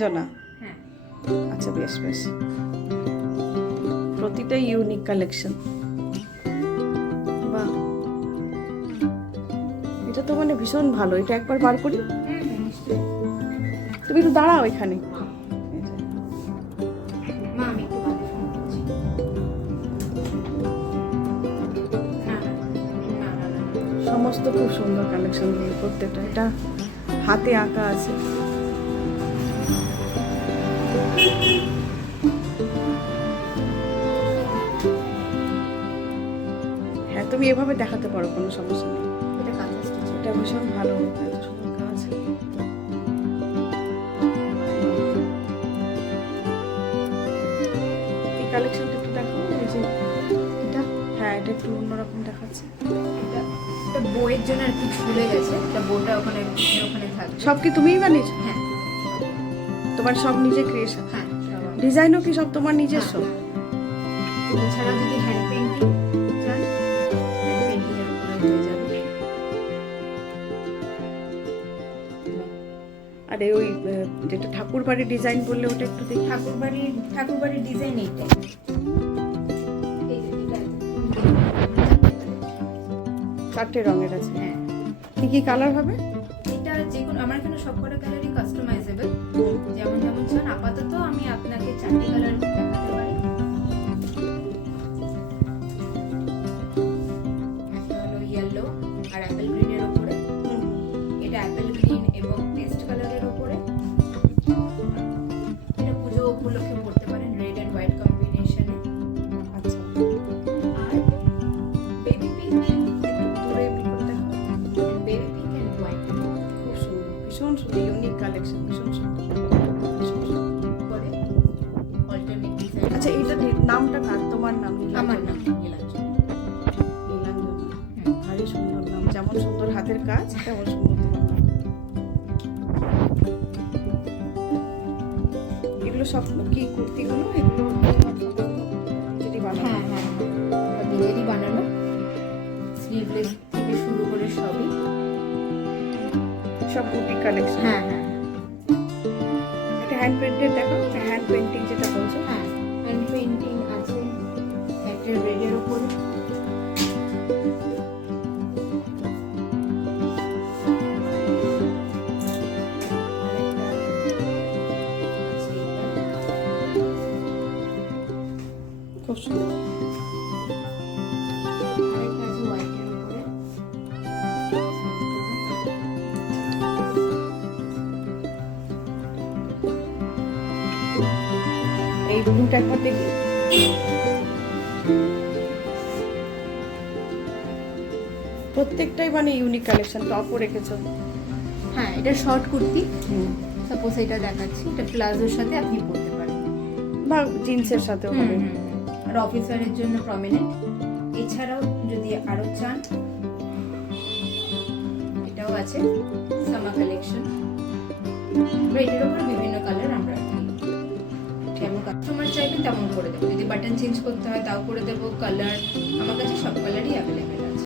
নীলাঞ্জনা? হ্যাঁ। আচ্ছা, বেশ বেশ, প্রতিটাই ইউনিক কালেকশন। বাহ, এটা তো মানে ভীষণ ভালো। এটা একবার বার করি, হ্যাঁ হ্যাঁ নিশ্চয়ই। তুমি একটু দাঁড়াও এখানে। মা আমি একটু কথা শুনছি। না না না না না। সমস্ত খুব সুন্দর কালেকশন দিয়ে প্রত্যেকটা। এটা হাতে আঁকা আছে। হ্যাঁ, তুমি এভাবে দেখাতে পারো, কোনো সমস্যা নেই। এটা কাঁথা স্টিচ। এটা ভীষণ ভালো, এত সুন্দর কাজ। এই কালেকশনটা একটু দেখো, এই যে এটা হ্যাঁ, এটা একটু অন্যরকম দেখাচ্ছে। এটা এটা বইয়ের জন্য আর কি ঝুলে গেছে। এটা বইটা ওখানে ওখানে থাকবে। সব কি তুমিই বানিয়েছো? হ্যাঁ তোমার সব নিজে ক্রিয়েশন? হ্যাঁ। ডিজাইনও কি সব তোমার নিজস্ব? এছাড়াও যদি হ্যান্ড পেইন্টিং চান, হ্যান্ড পেইন্টিং এর উপরে হয়ে যাবে। আরে ওই যেটা ঠাকুর বাড়ির ডিজাইন বললে, ওটা একটু দেখি। ঠাকুরবাড়ির ডিজাইন এইটা। এই যে এটা 4টে রঙের আছে। হ্যাঁ। কি কি কালার হবে? এটা যেকোনো, আমার এখানে সবকটা কালারই কাস্টমাইজেবল, যেমন যেমন চান। আপাতত আমি আপনাকে 4টি কালার দেখাতে পারি। একটা হলো ইয়েলো আর অ্যাপেল গ্রিনের উপরে, এটা অ্যাপেল গ্রিন এবং পেস্ট কালারের উপরে। এটা পুজো উপলক্ষে পড়তে পারেন, রেড এন্ড হোয়াইট কম্বিনেশনে। আচ্ছা, আর বেবি পিঙ্ক, দূরে বিপদ দেখো। বেবি পিঙ্ক এন্ড হোয়াইট খুব সুন্দর, ভীষণ সুন্দর, ইউনিক কালেকশন, ভীষণ সুন্দর। করে অল্টারনেট ডিজাইন। আচ্ছা, এইটা নামটা কার? তোমার নাম? আমার নাম নীলাঞ্জনা। নীলাঞ্জনা। ভারী সুন্দর নাম, যেমন সুন্দর হাতের কাজ তেমন সুন্দর তোমার নাম। এগুলো সব কি কুর্তিগুলো? এগুলো যেটি বানানো? হ্যাঁ হ্যাঁ হ্যাঁ, নিজেরই বানানো, স্লিভলেস থেকে শুরু করে সবই। সব বুটিক কালেকশন? হ্যাঁ হ্যাঁ এটা হ্যান্ড পেন্টেড দেখো, হ্যান্ড পেন্টিং যেটা বলছো। হ্যাঁ, হ্যান্ড পেইন্টিং আছে একটা রেডের উপরে। আরেকটা আছে এটা। খুব সুন্দর। আরেকটা আছে হোয়াইটের উপরে। এই ব্লুটা একবার দেখি। প্রত্যেকটাই মানে ইউনিক কালেকশন। টপও রেখেছো? হ্যাঁ, এটা শর্ট কুর্তি। সাপোজ এটা দেখাচ্ছি, এটা প্লাজোর সাথে আপনি পরতে পারেন, বা জিন্সের সাথেও হবে। আর অফিসারের জন্য প্রমিনেন্ট। এছাড়াও যদি আরো চান, এটাও আছে সামার কালেকশন। এটার উপরে বিভিন্ন কালার আমরা যেমন কাস্টমার চাইবেন তেমন করে দেবো। যদি বাটন চেঞ্জ করতে হয় তাও করে দেবো। কালার আমার কাছে সব কালারই অ্যাভেলেবেল।